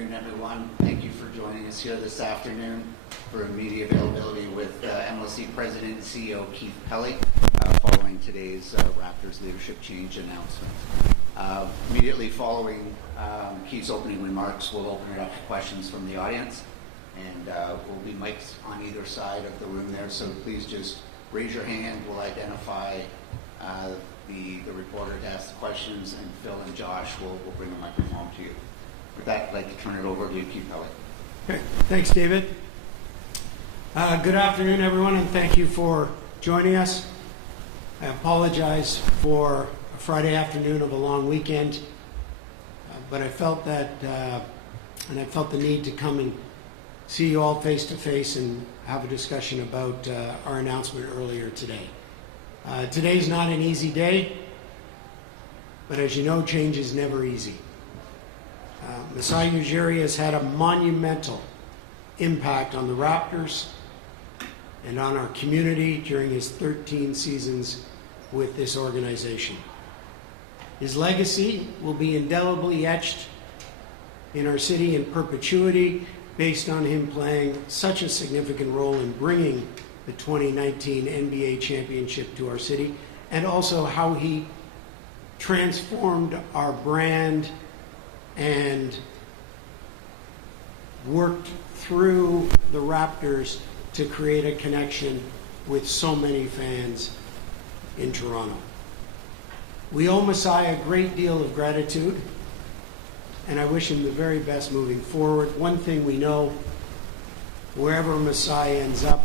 afternoon, everyone. Thank you for joining us here this afternoon for media availability with MLSE President and CEO Keith Pelley following today's Raptors leadership change announcement. Immediately following Keith's opening remarks, we'll open it up to questions from the audience, and will be mics on either side of the room there, so please just raise your hand. We'll identify the reporter to ask the questions, and Phil and Josh will bring a microphone to you. With that, I'd like to turn it over to Keith Pelley. Okay, thanks, David. Good afternoon, everyone, and thank you for joining us. I apologize for a Friday afternoon of a long weekend, but I felt that, and I felt the need to come and see you all face to face and have a discussion about our announcement earlier today. Today's not an easy day, but as you know, change is never easy. Massai Ujiri has had a monumental impact on the Raptors and on our community during his 13 seasons with this organization. His legacy will be indelibly etched in our city in perpetuity based on him playing such a significant role in bringing the 2019 NBA championship to our city, and also how he transformed our brand and worked through the Raptors to create a connection with so many fans in Toronto. We owe Masai a great deal of gratitude, and I wish him the very best moving forward. One thing we know, wherever Masai ends up,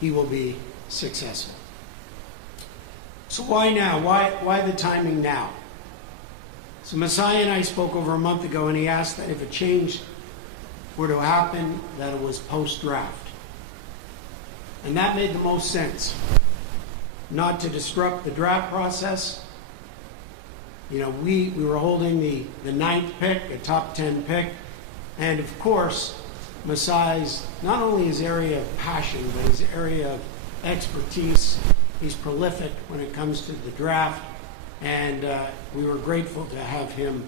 he will be successful. So why now? Why the timing now? So Masai and I spoke over a month ago, and he asked that if a change were to happen, that it was post-draft. And that made the most sense. Not to disrupt the draft process. You know, we were holding the 9th pick, a top 10 pick, and of course, Masai's, not only his area of passion, but his area of expertise. He's prolific when it comes to the draft, and we were grateful to have him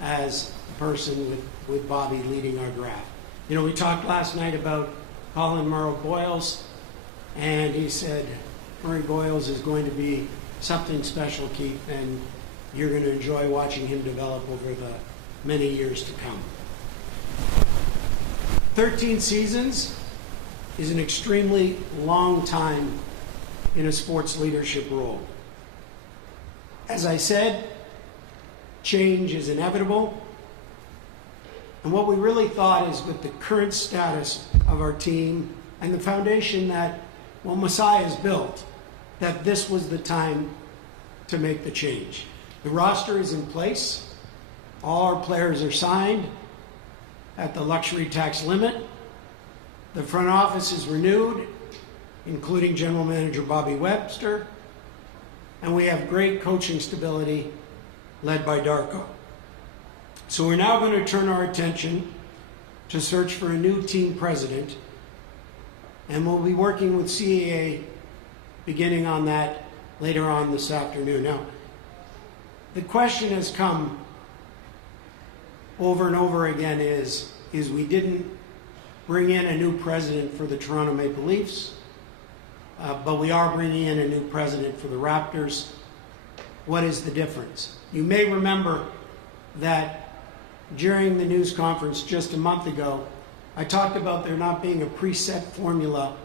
as a person with Bobby leading our draft. You know, we talked last night about Colin Murray-Boyles, and he said, Murray-Boyles is going to be something special, Keith, and you're going to enjoy watching him develop over the many years to come. 13 seasons is an extremely long time in a sports leadership role. As I said, change is inevitable. And what we really thought is, with the current status of our team and the foundation that, well, Masai has built, that this was the time to make the change. The roster is in place. All our players are signed at the luxury tax limit. The front office is renewed, including General Manager Bobby Webster, and we have great coaching stability led by Darko. So we're now going to turn our attention to search for a new team president, and we'll be working with CAA beginning on that later on this afternoon. Now, the question has come over and over again is we didn't bring in a new president for the Toronto Maple Leafs, but we are bringing in a new president for the Raptors. What is the difference? You may remember that during the news conference just a month ago, I talked about there not being a preset formula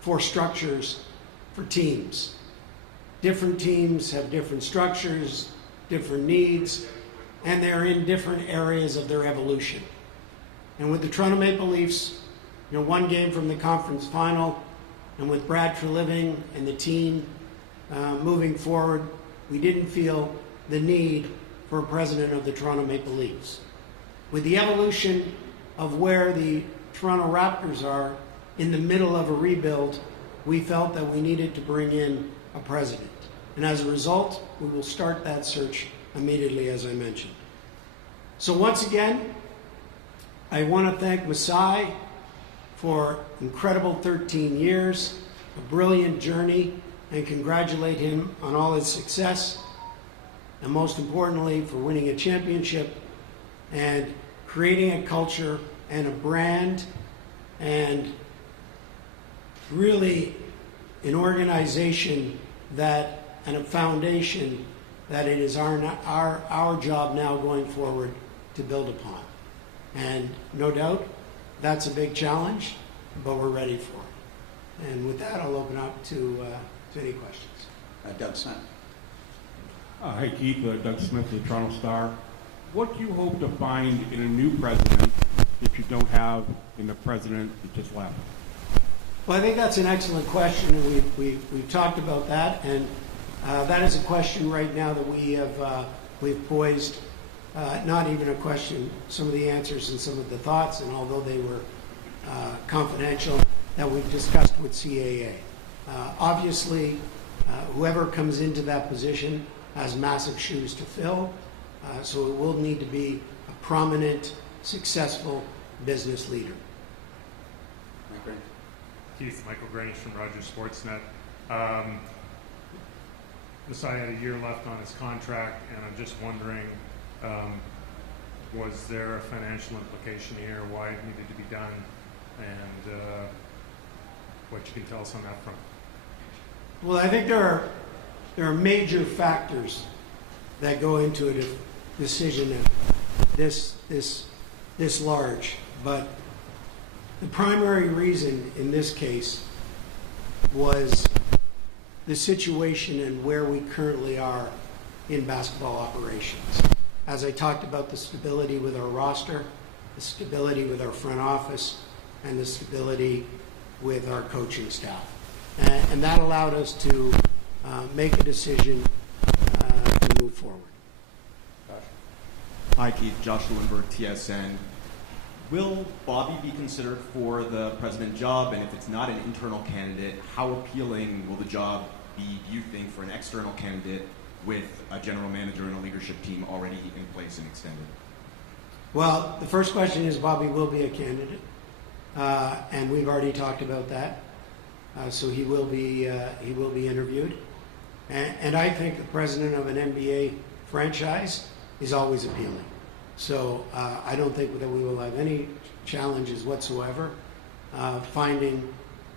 for structures for teams. Different teams have different structures, different needs, and they're in different areas of their evolution. And with the Toronto Maple Leafs, you know, one game from the conference final, and with Brad Treliving and the team moving forward, we didn't feel the need for a president of the Toronto Maple Leafs. With the evolution of where the Toronto Raptors are in the middle of a rebuild, we felt that we needed to bring in a president. And as a result, we will start that search immediately, as I mentioned. So once again, I want to thank Masai for incredible 13 years, a brilliant journey, and congratulate him on all his success, and most importantly, for winning a championship and creating a culture and a brand and really an organization that, and a foundation that it is our job now going forward to build upon. And no doubt, that's a big challenge, but we're ready for it. And with that, I'll open up to any questions. Doug Smith. Hi, Keith. Doug Smith, the Toronto Star. What do you hope to find in a new president that you don't have in the president that just left? Well, I think that's an excellent question, and we've talked about that, and that is a question right now that we've poised. Not even a question, some of the answers and some of the thoughts, and although they were confidential, that we've discussed with CAA. Obviously, whoever comes into that position has massive shoes to fill, so it will need to be a prominent, successful business leader. Keith, Michael Grenish from Rogers Sportsnet. Masai had a year left on his contract, and I'm just wondering, was there a financial implication here, why it needed to be done, and what you can tell us on that front? Well, I think there are major factors that go into a decision of this large, but the primary reason in this case was the situation and where we currently are in basketball operations. As I talked about, the stability with our roster, the stability with our front office, and the stability with our coaching staff. And that allowed us to make a decision to move forward. Hi, Keith. Joshua Lindbergh, TSN. Will Bobby be considered for the president job? And if it's not an internal candidate, how appealing will the job be, do you think, for an external candidate with a general manager and a leadership team already in place and extended? Well, the first question is Bobby will be a candidate, and we've already talked about that. So he will be interviewed, and I think the president of an NBA franchise is always appealing. So I don't think that we will have any challenges whatsoever finding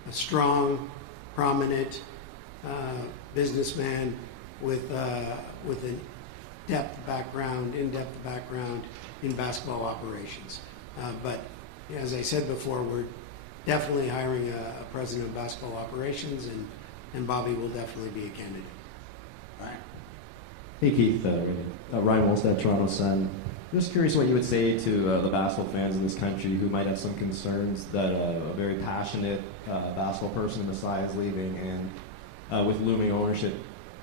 a strong, prominent businessman with a in-depth background in basketball operations. But as I said before, we're definitely hiring a president of basketball operations, and Bobby will definitely be a candidate. Ryan. Hey Keith, Ryan Wolstad, Toronto Sun. I'm just curious what you would say to the basketball fans in this country who might have some concerns that a very passionate basketball person in Masai is leaving, and with looming ownership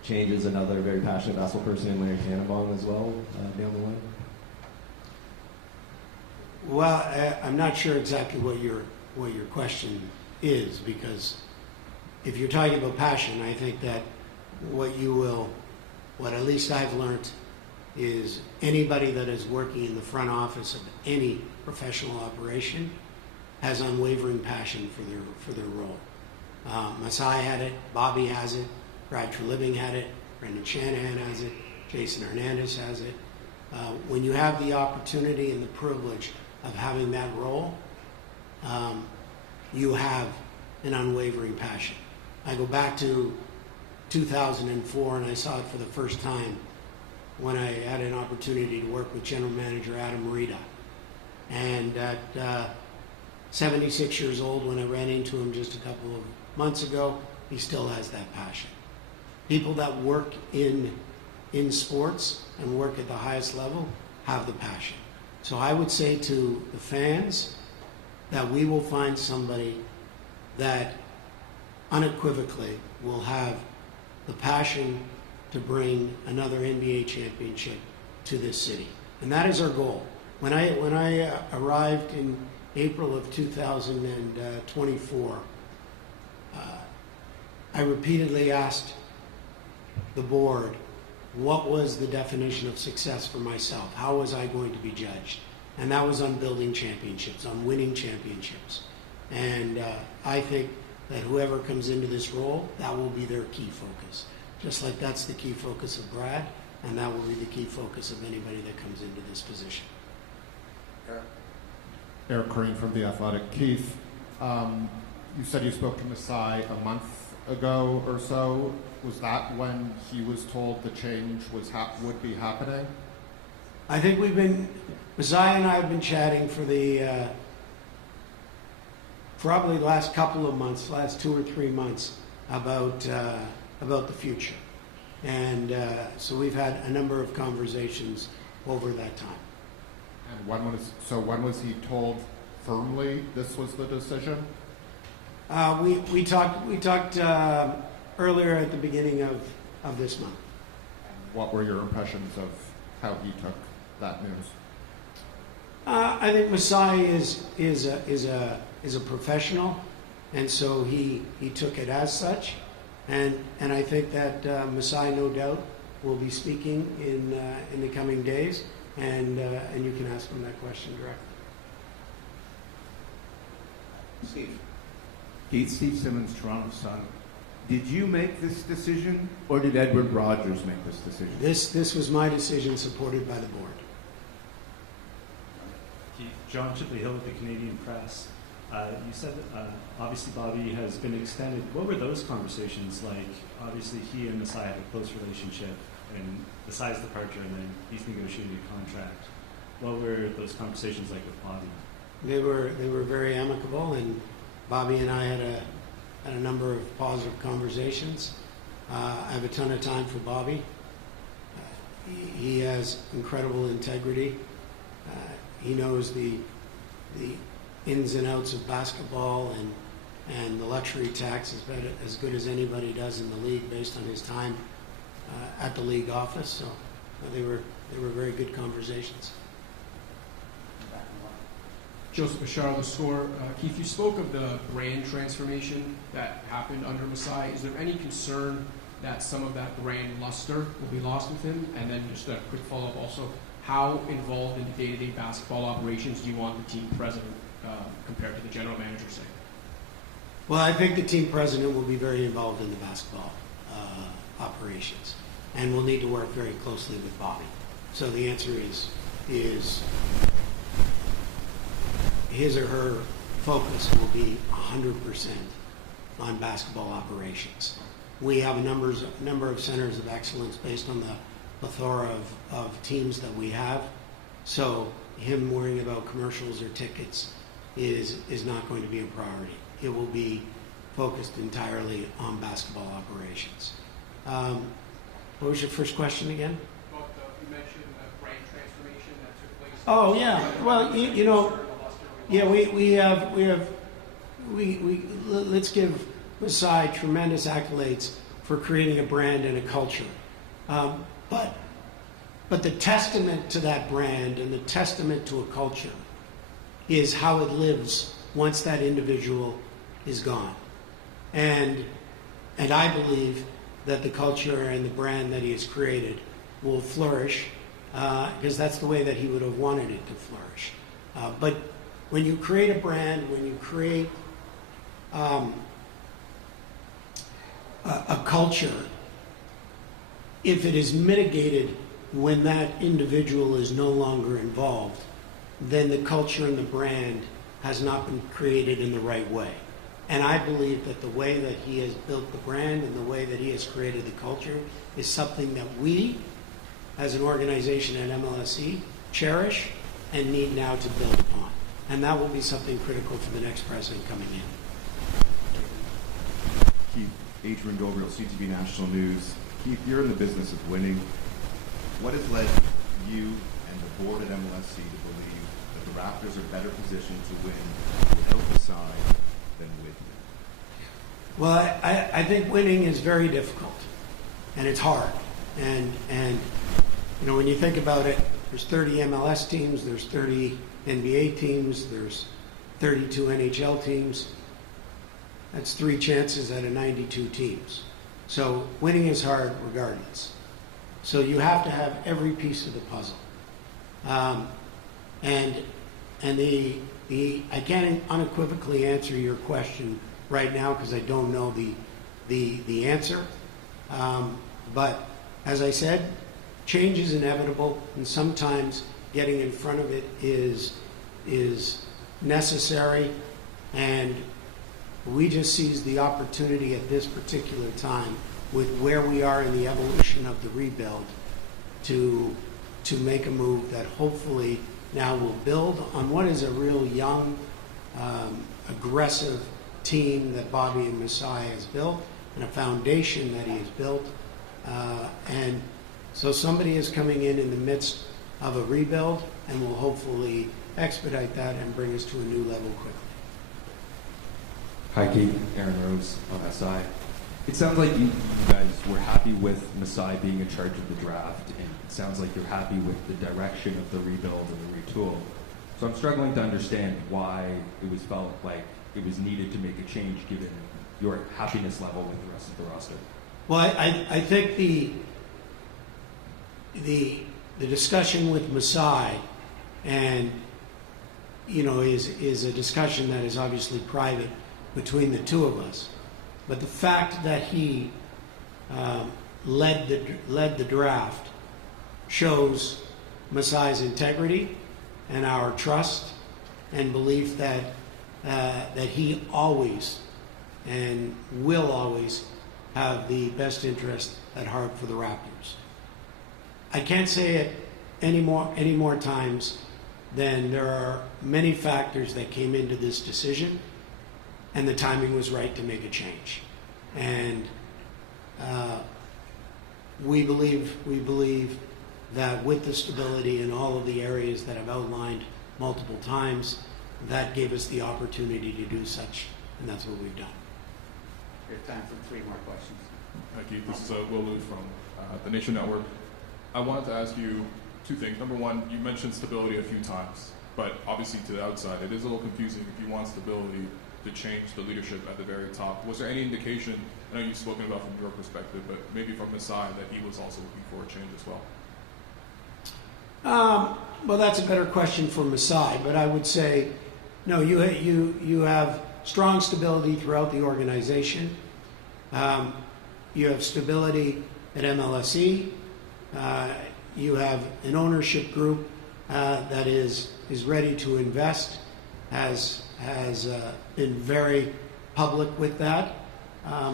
changes, another very passionate basketball person in Larry Tannenbaum as well down the line. Well, I'm not sure exactly what your question is, because if you're talking about passion, I think that what at least I've learned is anybody that is working in the front office of any professional operation has unwavering passion for their role. Masai had it, Bobby has it, Brad Treliving had it, Brendan Shanahan has it, Jason Hernandez has it. When you have the opportunity and the privilege of having that role, you have an unwavering passion. I go back to 2004, and I saw it for the first time when I had an opportunity to work with General Manager Adam Rita. And at 76 years old, when I ran into him just a couple of months ago, he still has that passion. People that work in sports and work at the highest level have the passion. So I would say to the fans that we will find somebody that unequivocally will have the passion to bring another NBA championship to this city. And that is our goal. When I arrived in April of 2024, I repeatedly asked the board, what was the definition of success for myself? How was I going to be judged? And that was on building championships, on winning championships. And I think that whoever comes into this role, that will be their key focus. Just like that's the key focus of Brad, and that will be the key focus of anybody that comes into this position. Eric Curran from The Athletic. Keith, you said you spoke to Masai a month ago or so. Was that when he was told the change would be happening? I think Masai and I have been chatting for the probably last couple of months, last 2 or 3 months, about the future. And so we've had a number of conversations over that time. And when was he told firmly this was the decision? We talked earlier at the beginning of this month. What were your impressions of how he took that news? I think Masai is a professional, and so he took it as such, and I think that Masai no doubt will be speaking in the coming days, and you can ask him that question directly. Steve. Keith, Steve Simmons, Toronto Sun. Did you make this decision, or did Edward Rogers make this decision? This was my decision, supported by the board. Keith, John Chipley-Hill with the Canadian Press. You said obviously Bobby has been extended. What were those conversations like? Obviously he and Masai had a close relationship, and Masai's departure, and then he's negotiated a contract. What were those conversations like with Bobby? They were very amicable, and Bobby and I had a number of positive conversations. I have a ton of time for Bobby. He has incredible integrity. He knows the ins and outs of basketball, and the luxury tax is as good as anybody does in the league based on his time at the league office. So they were very good conversations. Joseph Bashar, The Score. Keith, you spoke of the brand transformation that happened under Masai. Is there any concern that some of that brand luster will be lost with him? And then just a quick follow-up also, how involved in day-to-day basketball operations do you want the team president compared to the general manager, say? Well, I think the team president will be very involved in the basketball operations, and will need to work very closely with Bobby. So the answer is his or her focus will be 100% on basketball operations. We have a number of centers of excellence based on the plethora of teams that we have. So him worrying about commercials or tickets is not going to be a priority. It will be focused entirely on basketball operations. What was your first question again? About you mentioned the brand transformation that took place. Oh yeah, well you know. Yeah, let's give Masai tremendous accolades for creating a brand and a culture. But the testament to that brand and the testament to a culture is how it lives once that individual is gone. And I believe that the culture and the brand that he has created will flourish because that's the way that he would have wanted it to flourish. But when you create a brand, when you create a culture, if it is mitigated when that individual is no longer involved, then the culture and the brand has not been created in the right way. And I believe that the way that he has built the brand and the way that he has created the culture is something that we, as an organization at MLSE, cherish and need now to build upon. And that will be something critical for the next president coming in. Keith, Adrian Gabriel, CTV National News. Keith, you're in the business of winning. What has led you and the board at MLSE to believe that the Raptors are better positioned to win without the side than with you? Well, I think winning is very difficult, and it's hard. And you know, when you think about it, there's 30 MLS teams, there's 30 NBA teams, there's 32 NHL teams. That's 3 chances out of 92 teams. So winning is hard regardless. So you have to have every piece of the puzzle. And I can't unequivocally answer your question right now because I don't know the answer. But as I said, change is inevitable, and sometimes getting in front of it is is necessary, and we just seized the opportunity at this particular time with where we are in the evolution of the rebuild to make a move that hopefully now will build on what is a real young, aggressive team that Bobby and Masai has built, and a foundation that he has built. And so somebody is coming in the midst of a rebuild and will hopefully expedite that and bring us to a new level quickly. Hi, Keith. Aaron Rose on Masai. It sounds like you guys were happy with Masai being in charge of the draft, and it sounds like you're happy with the direction of the rebuild and the retool. So I'm struggling to understand why it was felt like it was needed to make a change given your happiness level with the rest of the roster. Well, I think the discussion with Masai and is a discussion that is obviously private between the two of us. But the fact that he led the draft shows Masai's integrity and our trust and belief that he always and will always have the best interest at heart for the Raptors. I can't say it any more times than there are many factors that came into this decision, and the timing was right to make a change. And we believe that with the stability in all of the areas that I've outlined multiple times, that gave us the opportunity to do such, and that's what we've done. We have time for 3 more questions. Hi, Keith. This is Will Luth from the Nation Network. I wanted to ask you 2 things. Number one, you mentioned stability a few times, but obviously to the outside, it is a little confusing if you want stability to change the leadership at the very top. Was there any indication, I know you've spoken about from your perspective, but maybe from Masai, that he was also looking for a change as well? Well, that's a better question for Masai, but I would say, no, you have strong stability throughout the organization. You have stability at MLSE. You have an ownership group that is ready to invest, has been very public with that. I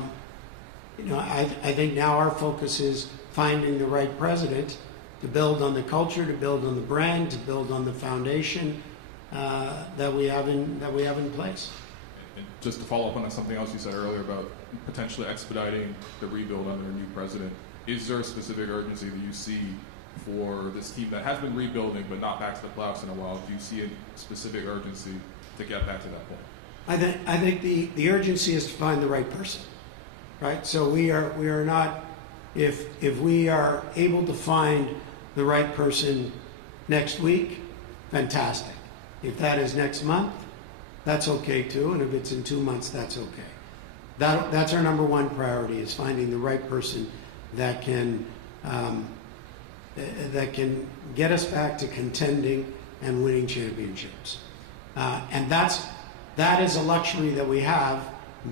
think now our focus is finding the right president to build on the culture, to build on the brand, to build on the foundation that we have in place. And just to follow up on something else you said earlier about potentially expediting the rebuild under a new president, is there a specific urgency that you see for this team that has been rebuilding but not back to the playoffs in a while? Do you see a specific urgency to get back to that point? I think the urgency is to find the right person, right? So we are not, if we are able to find the right person next week, fantastic. If that is next month, that's okay too, and if it's in 2 months, that's okay. That's our number one priority, is finding the right person that can get us back to contending and winning championships. And that is a luxury that we have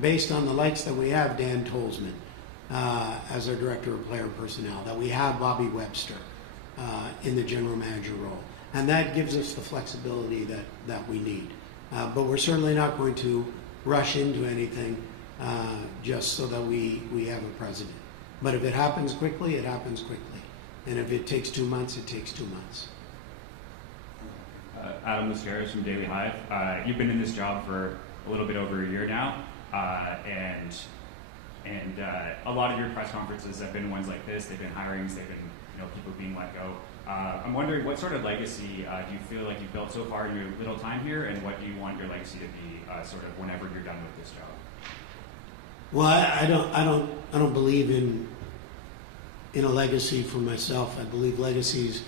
based on the likes that we have Dan Tolzman as our director of player personnel, that we have Bobby Webster in the general manager role. And that gives us the flexibility that we need. But we're certainly not going to rush into anything just so that we have a president. But if it happens quickly, it happens quickly. And if it takes 2 months, it takes 2 months. Adam Luceris from Daily Hive. You've been in this job for a little bit over a year now, and a lot of your press conferences have been ones like this. They've been hirings, they've been people being let go. I'm wondering, what sort of legacy do you feel like you've built so far in your little time here, and what do you want your legacy to be sort of whenever you're done with this job? Well, I don't believe in a legacy for myself. I believe legacies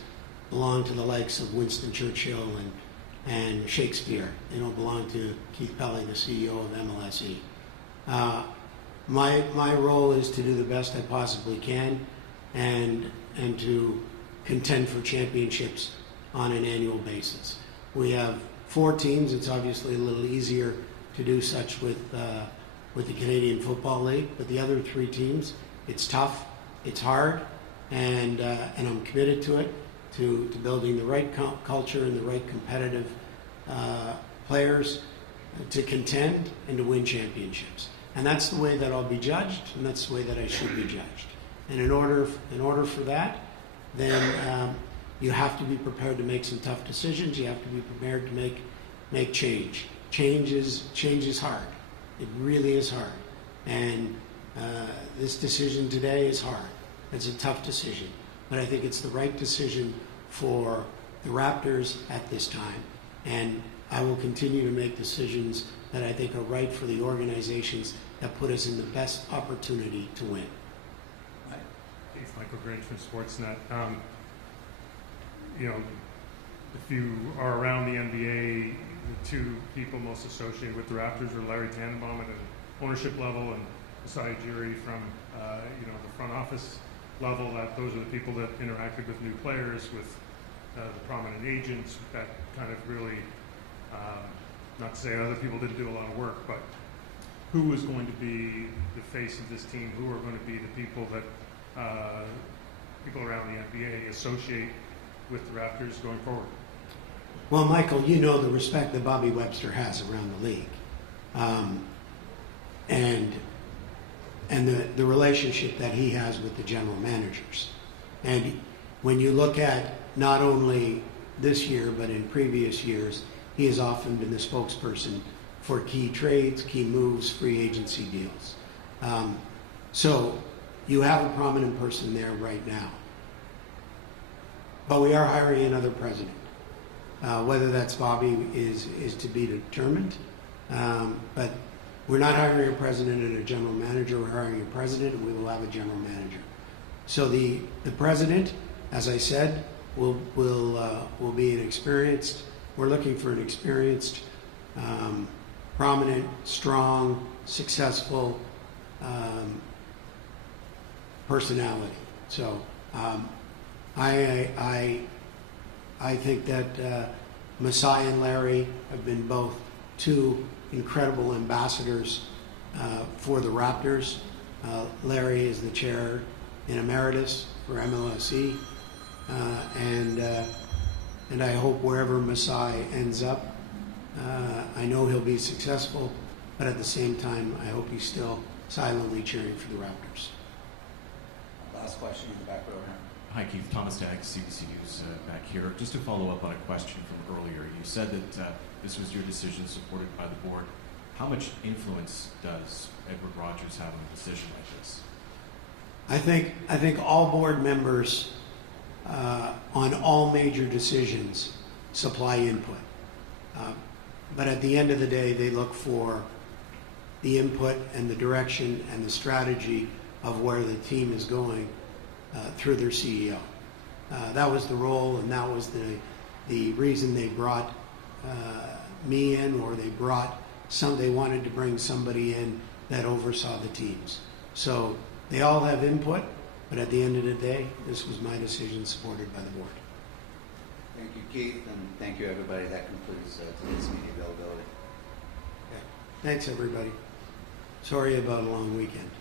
belong to the likes of Winston Churchill and Shakespeare. They don't belong to Keith Pelley, the CEO of MLSE. My role is to do the best I possibly can and to contend for championships on an annual basis. We have 4 teams. It's obviously a little easier to do such with the Canadian Football League, but the other 3 teams, it's tough, it's hard, and I'm committed to it, to building the right culture and the right competitive players to contend and to win championships. And that's the way that I'll be judged, and that's the way that I should be judged. And in order for that, then you have to be prepared to make some tough decisions. You have to be prepared to make change. Change is hard. It really is hard. And this decision today is hard. It's a tough decision. But I think it's the right decision for the Raptors at this time. And I will continue to make decisions that I think are right for the organizations that put us in the best opportunity to win. Keith, Michael Grange from Sportsnet. You know, if you are around the NBA, the two people most associated with the Raptors are Larry Tannenbaum at an ownership level and Masai Ujiri from the front office level. Those are the people that interacted with new players, with the prominent agents. That kind of really, not to say other people didn't do a lot of work, but who is going to be the face of this team? Who are going to be the people that people around the NBA associate with the Raptors going forward? Well, Michael, you know the respect that Bobby Webster has around the league, and the relationship that he has with the general managers. And when you look at not only this year but in previous years, he has often been the spokesperson for key trades, key moves, free agency deals. So you have a prominent person there right now. But we are hiring another president. Whether that's Bobby is to be determined. But we're not hiring a president and a general manager. We're hiring a president, and we will have a general manager. So the president, as I said, will be an experienced. We're looking for an experienced, prominent, strong, successful personality. So I think that Masai and Larry have been both two incredible ambassadors for the Raptors. Larry is the chair in emeritus for MLSE, and I hope wherever Masai ends up, I know he'll be successful, but at the same time, I hope he's still silently cheering for the Raptors. Last question in the back row here. Hi, Keith. Thomas Dagg, CBC News back here. Just to follow up on a question from earlier, you said that this was your decision supported by the board. How much influence does Edward Rogers have on a decision like this? I think all board members on all major decisions supply input. But at the end of the day, they look for the input and the direction and the strategy of where the team is going through their CEO. That was the role, and that was the reason they brought me in, or they wanted to bring somebody in that oversaw the teams. So they all have input, but at the end of the day, this was my decision supported by the board. Thank you, Keith, and thank you, everybody. That concludes today's media availability. Okay. Thanks, everybody. Sorry about a long weekend.